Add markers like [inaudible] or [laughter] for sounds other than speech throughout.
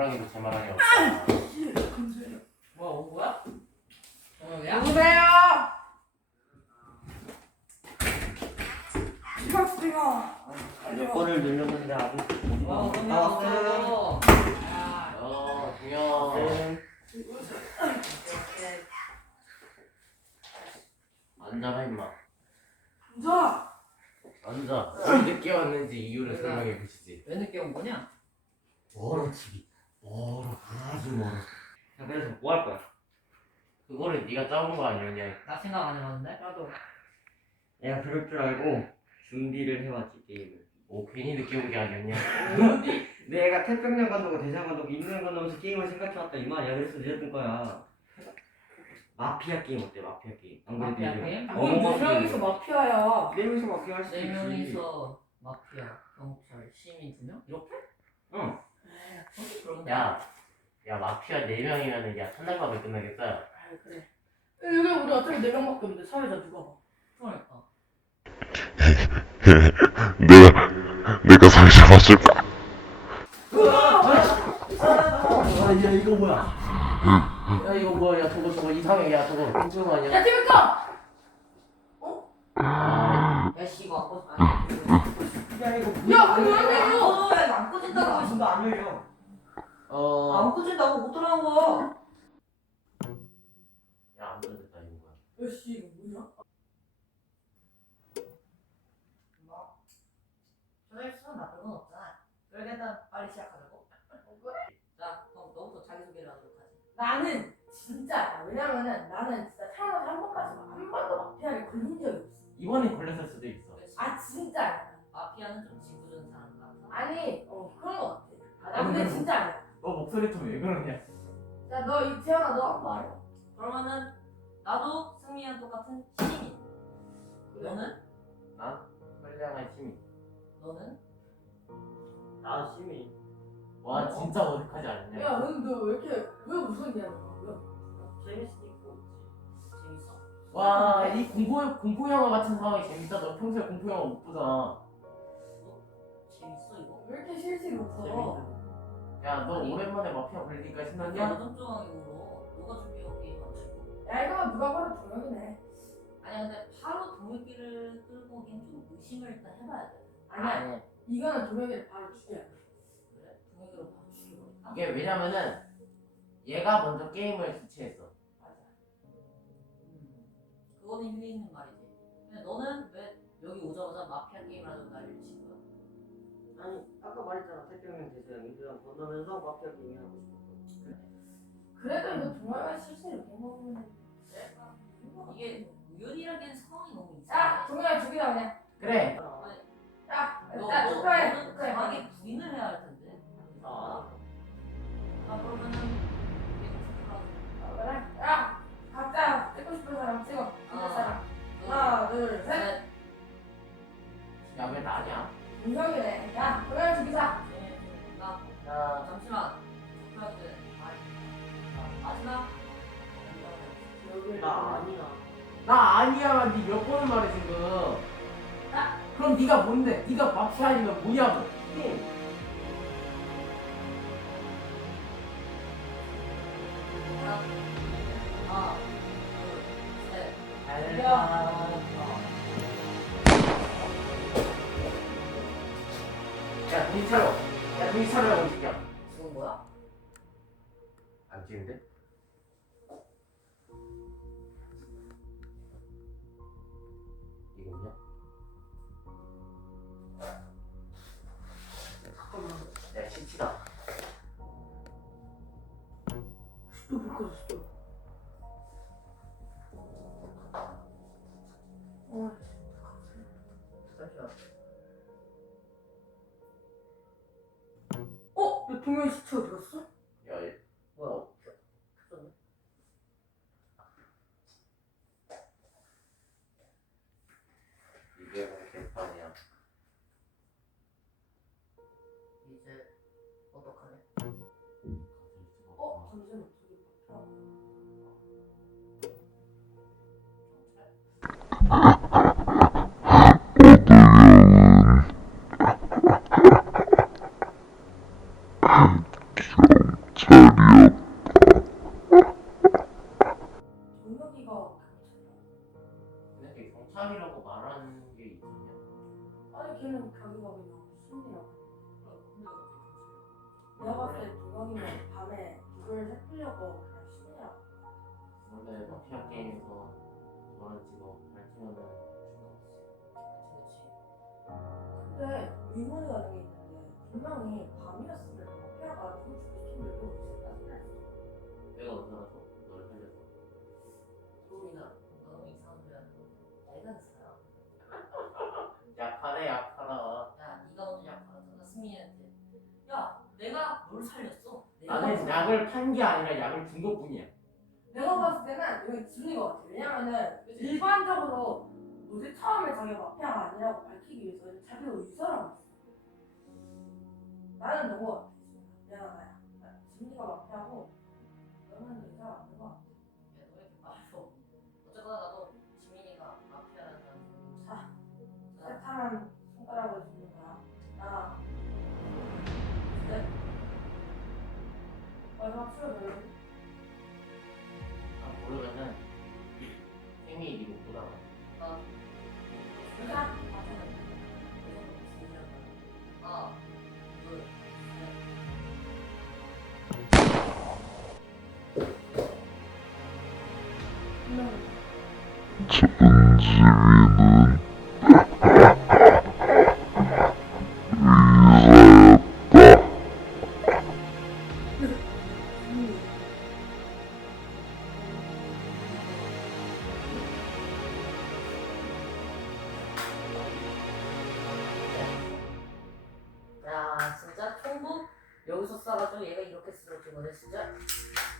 호랑이도 제 말하니 없다. 뭐야 온 거야? 정혁이야? 누구세요? 지각씨가 몇 번을 눌렀는데 아직 어못 나왔어요. 나왔어요. 야. 어, 중요. 네. 앉아라 임마. 앉아 앉아. 왜 늦게 왔는지 이유를 설명해 보시지. 왜 늦게 온 거냐? 멀어 집이. 멀어 아주 멀어. 자, 그래서 뭐 할 거야? 그거를 네가 짜온 거 아니었냐? 나 생각 안 해봤는데? 나도 내가 그럴 줄 알고 준비를 해왔지 게임을. 오 괜히 늦게 온 게 아니었냐? 내가 태평양 감독과 대장 감독 있는 건너면서 게임을 생각해왔다 이 말이야. 그래서 늦었던 거야. 마피아 게임 어때? 마피아 게임. 안 그래도 마피아 게임? 네 명이서 마피아야 네 명이서 마피아 할 수도 네 있지. 명이서 마피아, 경찰, 시민 두 명? 이렇게? 응. 야, 야 마피아 4 명이면은 야 첫날밤에 끝나겠다. 아 그래 여기 우리 어차피 네 명밖에 없는데 사회자 누가 봐 그러니까. [laughs] 내가 내가 살 잡아줄까? 아, 야 이거 뭐야? 야 이거 뭐야? 야 저거 저거 이상해. 야 저거 꼼짝 아니야? 야 티비카 야, 씨, 이거 안 꺼. 아니. 야 이거 야 그거 왜 내려 어, 야, 이거 안 꺼진다고. 이거 안 열려. 어. 안 꺼진다고 못 들어간 거. 야안 던졌다 이거 뭐야? 야씨 이거 뭐냐 저희 수업 나쁜 건 없잖아. 그러게 일단 빨리 시작하자고. 자, 그럼 너부터 자기소개를 하도록 하지. 나는 진짜 왜냐면은 나는 진짜 태어나서 한 번까지 한 번도 마피아를 걸린 적이 없어 이번엔 걸렸을 수도 있어. 그렇지. 아 진짜 마피아는 좀 짓궂은 사람 같아. 아니 어 그런 거 같아 아, 나 근데 진짜 아니야 너 목소리 좀왜 그러냐? 야 너 이태현아 너 한번 말해 그러면은 나도 승리랑 똑같은 시민. 너는? 나 선량한 시민. 너는? 나 시민. 와 진짜 어색하지 않냐? 야 근데 너왜 이렇게 왜 무서운데 너 재밌으니까 웃지. 재밌어? 와, 이 공포 공포 영화 같은 상황이 재밌다. 너 평소에 공포 영화 못 보잖아. 재밌어 이거? 왜 이렇게 실실 웃어. 야, 너 아니. 오랜만에 마피아 걸리니까 야, 신났냐? 울어. 누가 준비한 게임 만들고. 야 이거 누가 봐도 조명이네 아니 근데 바로 동물끼를 끌고 오긴 좀 의심을 일단 해봐야 돼. 아니야 이거는 조명이를 바로 죽여야 돼 그래? 동물끼로 바로 죽여버릴까? 이게 왜냐면은 얘가 먼저 게임을 주최했어. 맞아 음, 그거는 일리 있는 말이지. 근데 너는 왜 여기 오자마자 마피아 게임을 하자고 난리를 친 거야? 아니 아까 말했잖아 태평양 대서양 인도양 건너면서 마피아 게임 하고 싶었어. 그래도 이거 실실 웃긴 거면 이게 우연이라기엔 상황이 너무 야 이상해. 조명이 죽이자 그냥 그래. 야 너, 야, 너, 축하해 너는 축하해 강하게 부인을 해야 할 텐데. 투표할 때 마- 마지막. 나 아니야. 나 아니야. 니몇 번을 말해 지금. 야. 그럼 네가 뭔데? 네가 마피아 아니면 뭐냐고? 하나, 셋. 야, 차려. 야, 새끼야. 죽은 거야? 안 찍는데? 이거냐? 야, 시치다. 또 불 꺼졌어 어 잠시만. 어? 야 동영이 시체 어디 갔어? 원래 마피아 게임에서 저런 직업 밝히면은 그치 근데 의문이 가는 게 있는데 분명히 밤이었으면 마피아가 누굴 죽이긴 왜 있을까 생각했어 내가 어디서 알았어? 너를 살려서. 소리나 너무 이상한 소리 하는 거 내가 했어요 약하네 약하다. 야 네가 먼저 약 받았잖아 승민이한테 야 내가 널 살렸어 내가 나는 약을 판 게 아니라 약을 준 것뿐이야. 여기 들린 것 같아 왜냐면은 일반적으로 뭐지 처음에 자기가 마피아가 아니라고 밝히기 위해서 자기가 했어 나는 너무 같아 미안하다. 야 진미가 마피아고 전지민은 의사였다. 진미 야 진짜 총부? 여기서 싸가지고 얘가 이렇게 쓰러지거든 진짜?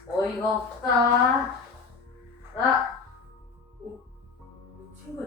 어이가 없다. 나 听过